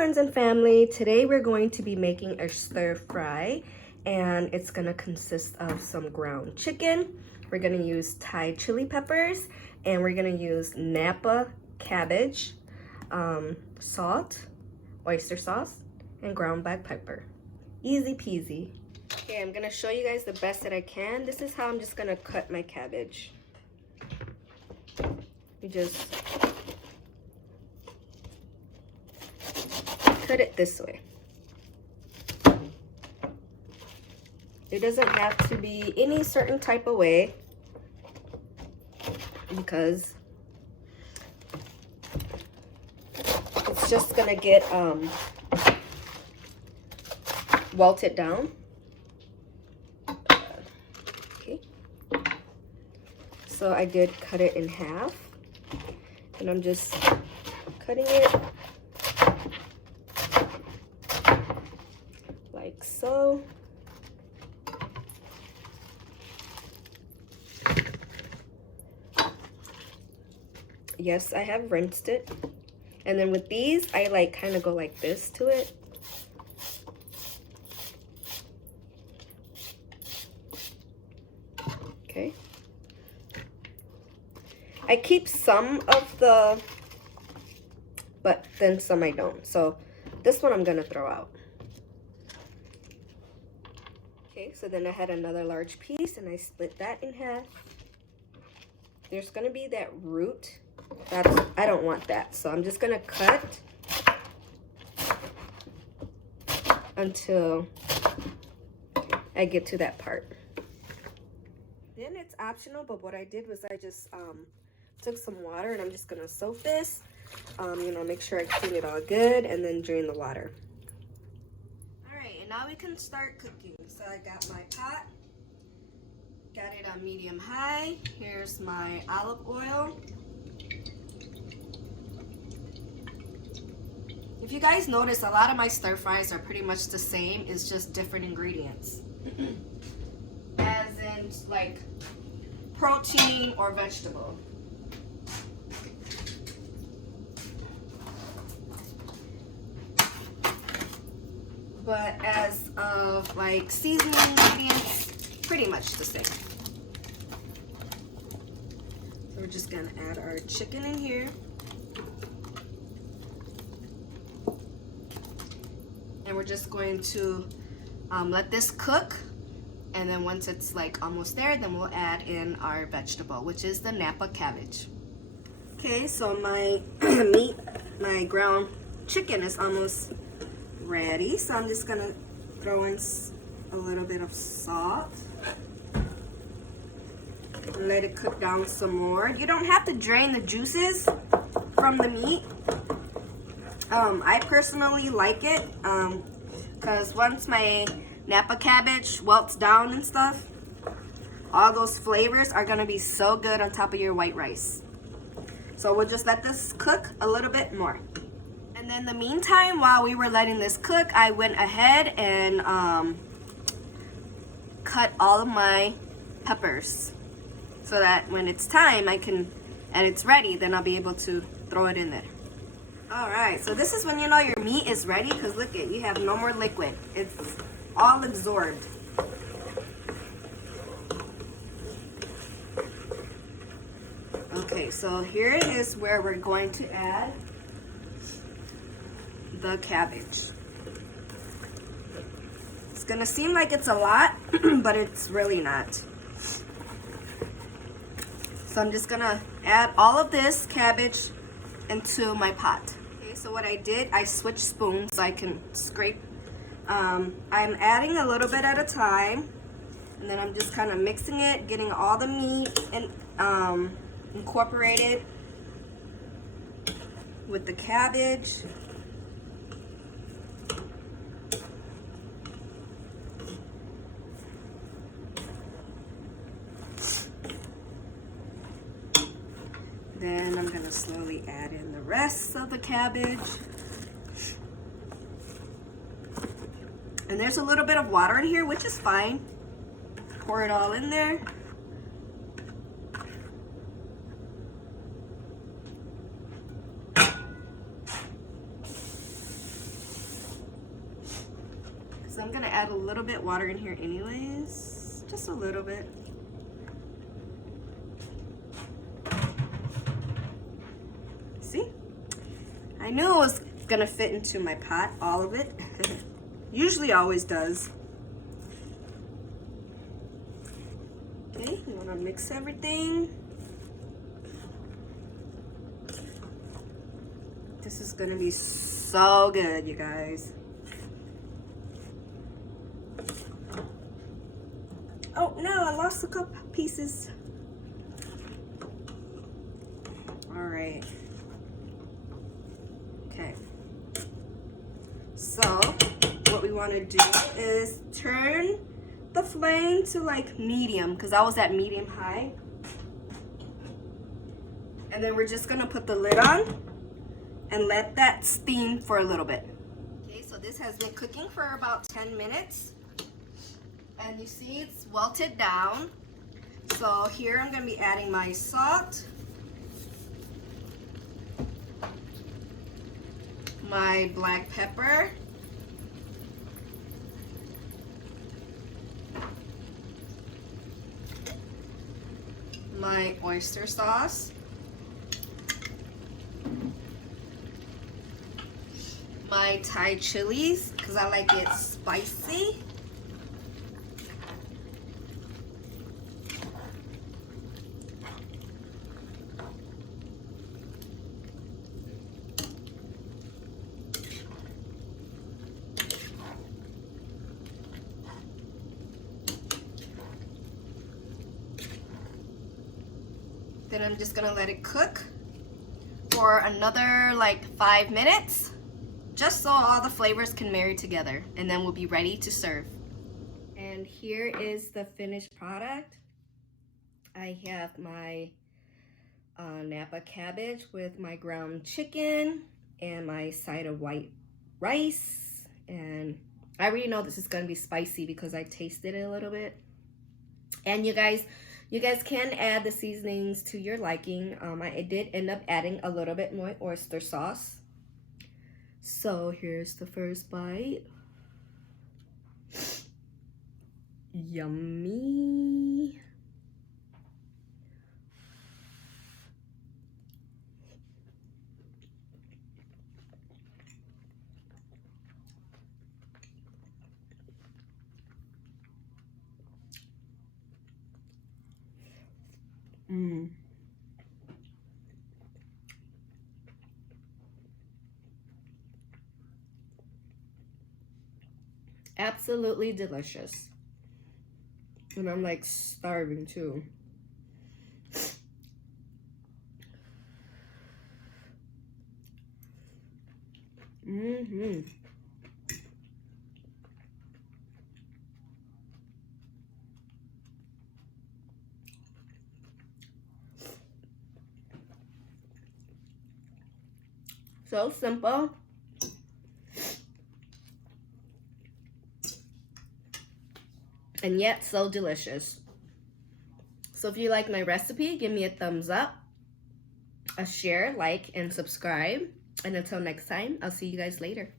friends and family, today we're going to be making a stir fry, and it's gonna consist of some ground chicken. We're gonna use Thai chili peppers, and we're gonna use Napa cabbage, salt, oyster sauce, and ground black pepper. Easy peasy. Okay, I'm gonna show you guys the best that I can. This is how I'm just gonna cut my cabbage. You just cut it this way. It doesn't have to be any certain type of way because it's just gonna get wilted down. Okay, so I did cut it in half, and I'm just cutting it like so. Yes, I have rinsed it. And then with these, I like kind of go like this to it. Okay. I keep some of the, but then some I don't. So this one I'm gonna throw out. Okay, so then I had another large piece and I split that in half. There's gonna be that root. I don't want that, so I'm just gonna cut until I get to that part. Then it's optional, but what I did was I just took some water and I'm just gonna soak this, you know, make sure I clean it all good and then drain the water. All right, and now we can start cooking. So I got my pot, got it on medium high. Here's my olive oil. If you guys notice, a lot of my stir fries are pretty much the same. It's just different ingredients. As in like protein or vegetable. But as of like seasoning ingredients, pretty much the same. So we're just gonna add our chicken in here. And we're just going to let this cook, and then once it's like almost there, then we'll add in our vegetable, which is the Napa cabbage. Okay, so my my ground chicken is almost ready, so I'm just gonna throw in a little bit of salt and let it cook down some more. You don't have to drain the juices from the meat. I personally like it because once my Napa cabbage welts down and stuff, all those flavors are gonna be so good on top of your white rice. So we'll just let this cook a little bit more. And then in the meantime, while we were letting this cook, I went ahead and cut all of my peppers so that when it's time and it's ready, then I'll be able to throw it in there. All right, so this is when you know your meat is ready, because look at, you have no more liquid. It's all absorbed. Okay, so here is where we're going to add the cabbage. It's gonna seem like it's a lot, but it's really not. So I'm just gonna add all of this cabbage into my pot. Okay, so what I did, I switched spoons so I can scrape. I'm adding a little bit at a time, and then I'm just kind of mixing it, getting all the meat and incorporated with the cabbage. Then I'm gonna slowly add in the rest of the cabbage. And there's a little bit of water in here, which is fine. Pour it all in there. I'm gonna add a little bit water in here anyways, just a little bit. See? I knew it was gonna fit into my pot, all of it. Usually always does. Okay, you wanna mix everything. This is gonna be so good, you guys. Oh no, I lost a couple pieces. All right. Okay. So what we want to do is turn the flame to like medium, because I was at medium high. And then we're just gonna put the lid on and let that steam for a little bit. Okay, so this has been cooking for about 10 minutes. And you see it's wilted down. So here I'm gonna be adding my salt, my black pepper, my oyster sauce, my Thai chilies, because I like it spicy. Then I'm just gonna let it cook for another like 5 minutes, just so all the flavors can marry together, and then we'll be ready to serve. And here is the finished product. I have my Napa cabbage with my ground chicken and my side of white rice. And I already know this is gonna be spicy because I tasted it a little bit. And you guys can add the seasonings to your liking. I did end up adding a little bit more oyster sauce. So here's the first bite. Yummy. Absolutely delicious. And I'm like starving too. So simple. And yet so delicious. So if you like my recipe, give me a thumbs up, a share, like, and subscribe. And until next time, I'll see you guys later.